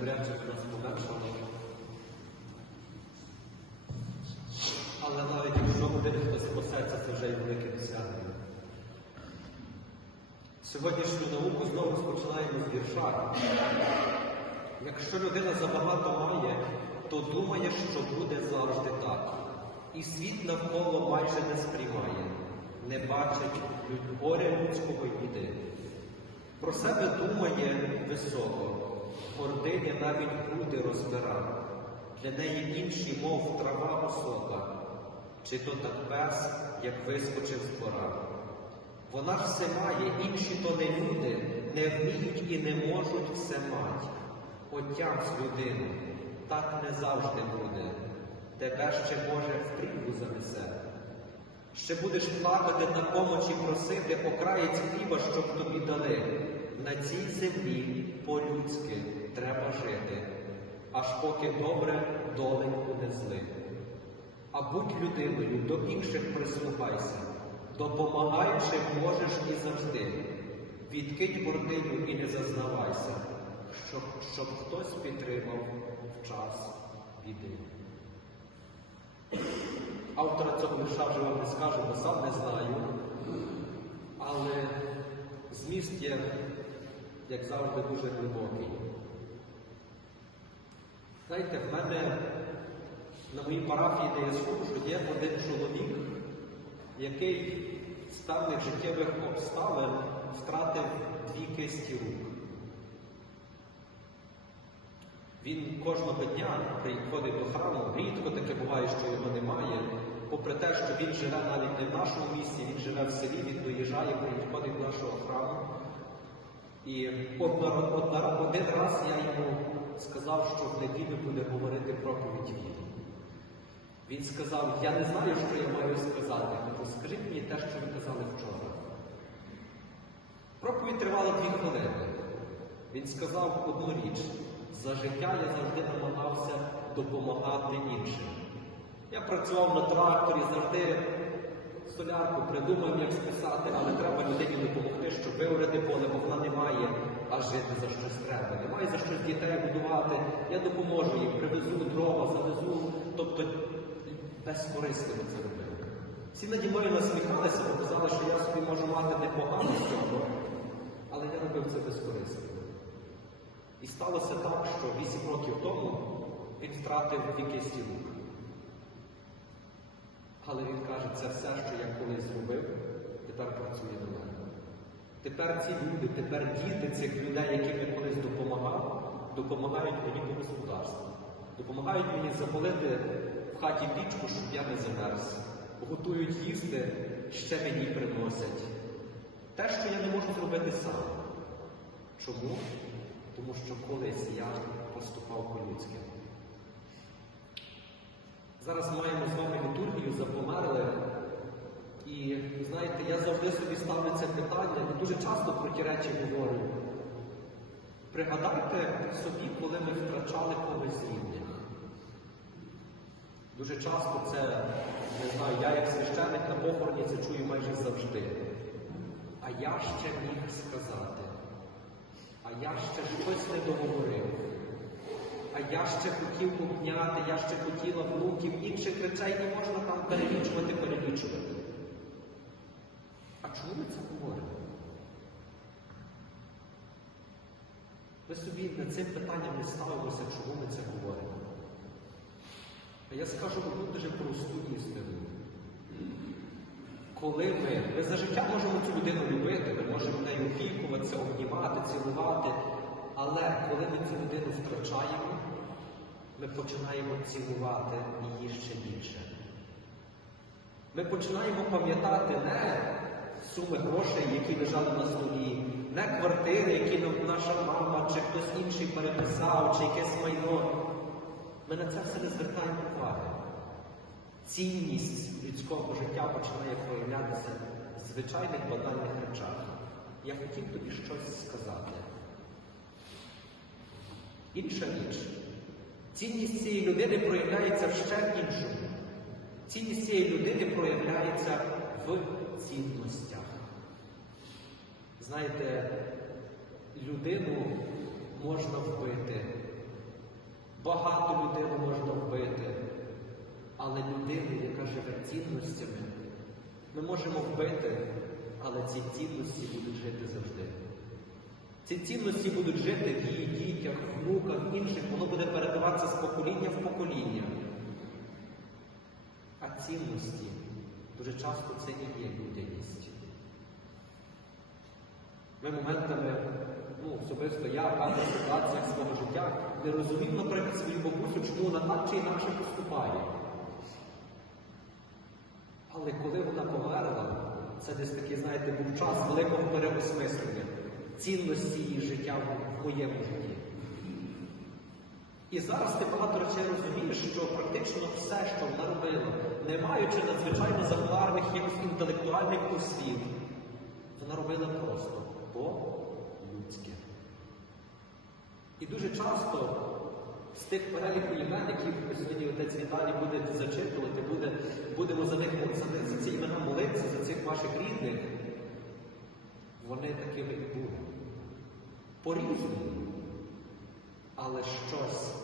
добрячих нас поменшало. Але навіть якщо один хтось спасеться, це вже й велике досягнення. Сьогоднішню науку знову розпочинаємо з вірша. Якщо людина забагато має, то думає, що буде завжди так. І світ навколо майже не сприймає, не бачить горя людського біди. Про себе думає високо, гординя навіть груди розбира. Для неї інші, мов трава осока, чи то так пес, як вискочив з двора. Вона ж все має, інші то не люди, не вміють і не можуть все мать. Отямсь, людину, так не завжди буде. Тебе ще може в прірву занесе. Ще будеш плакати на помочі просити окраєць хліба, щоб тобі дали. На цій землі по-людськи треба жити, аж поки добре доленьку не зли. А будь людиною, до інших прислухайся, допомагай, чим можеш і завжди. Відкинь гординю і не зазнавайся, щоб, щоб хтось підтримав в час біди. Автора цього вірша вже вам не скажу, бо сам не знаю. Але зміст є, як завжди, дуже глибокий. Знаєте, в мене на моїй парафії, де я служу, є один чоловік, який з певних життєвих обставин втратив дві кисті рук. Він кожного дня приходить до храму, рідко таке буває, що його немає. Попри те, що він живе навіть не в нашому місті, він живе в селі, він доїжджає, приходить до нашого храму. І один раз я йому сказав, що в неділю буде говорити проповідь він. Він сказав, я не знаю, що я маю сказати. Кажу, скажіть мені те, що ви казали вчора. Проповідь тривала дві хвилини. Він сказав одну річ. За життя я завжди намагався допомагати іншим. Я працював на тракторі, завжди солярку придумав, як списати, але треба людині допомогти, щоб виорити поле, бо вона не має, а жити за щось треба. Немає за щось дітей будувати. Я допоможу їм, привезу дрова, завезу. Тобто безкорисливо це робив. Всі наді мною насміхалися, бо казали, що я собі можу мати непогано з цього, але я робив це безкорисливо. І сталося так, що 8 років тому він втратив кисті рук. Але він каже, це все, що я колись зробив, тепер працює до мене. Тепер ці люди, тепер діти цих людей, яким я колись допомагав, допомагають мені по господарству. Допомагають мені запалити в хаті пічку, щоб я не замерз. Готують їсти, ще мені приносять. Те, що я не можу зробити сам. Чому? Тому що колись я поступав по-людськи. Зараз маємо з вами літургію за померлих. І знаєте, я завжди собі ставлю це питання, і дуже часто про ті речі говорю. Пригадайте собі, коли ми втрачали когось рідних. Дуже часто це, не знаю, я як священник на похороні це чую майже завжди. А я ще міг сказати. А я ще щось не договорив. А я ще хотів обняти, я ще хотіла внуків, інших речей не можна там перелічувати, перелічувати. А чому ми це говоримо? Ми собі над цим питанням не ставимося, чому ми це говоримо. А я скажу одну дуже просту істину. Коли ми, ми за життя можемо цю людину любити, ми можемо нею опікуватися, обнімати, цілувати, але коли ми цю людину втрачаємо, ми починаємо цілувати її ще більше. Ми починаємо пам'ятати не суми грошей, які лежали на столі, не квартири, які нам наша мама чи хтось інший переписав, чи якесь майно. Ми на це все не звертаємо уваги. Цінність людського життя починає проявлятися в звичайних банальних речах. Я хотів тобі щось сказати. Інша річ. Цінність цієї людини проявляється в ще іншому. Цінність цієї людини проявляється в цінностях. Знаєте, людину можна вбити, Багато людину можна вбити, але людину, яка живе цінностями, ми можемо вбити, але ці цінності будуть жити завжди. Ці цінності будуть жити в її дітях, внуках, інших, воно буде передаватися з покоління в покоління. А цінності дуже часто це і є людяність. Ми моментами, ну, особисто я в певних ситуаціях свого життя не розумів, наприклад, свою бабусю, чому вона так чи інакше поступає. Але коли вона померла, це десь такий, знаєте, був час великого переосмислення цінності її життя в моєму житті. І зараз ти багато речей розумієш, що практично все, що вона робила, не маючи надзвичайно захмарних якихось інтелектуальних освіт, вона робила просто по-людськи. І дуже часто з тих переліку імен, які ви сьогодні отець Віталій буде зачитувати, буде, будемо за них за, за ці імена молитися, за цих ваших рідних, вони такими. По-різному. Але щось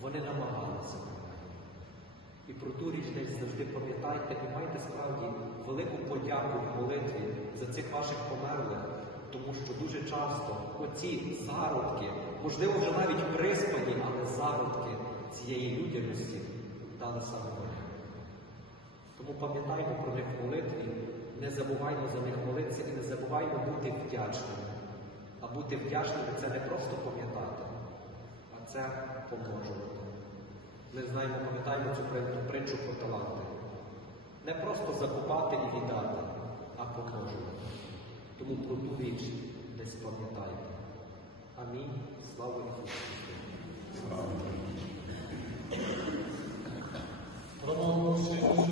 вони намагалися. І про ту річ десь завжди пам'ятайте і майте справді велику подяку в молитві за цих ваших померлих, тому що дуже часто оці зародки, можливо, вже навіть приспані, але зародки цієї людяності дали саме вони. Тому пам'ятаймо про них молитві, не забуваймо за них молитися і не забуваймо бути вдячними. А бути вдячними це не просто пам'ятати, а це помножувати. Ми знаємо, пам'ятаємо цю притчу про таланти. Не просто закупати і віддати, а помножувати. Тому про ту річ десь пам'ятаємо. Амінь. Слава Ісусу.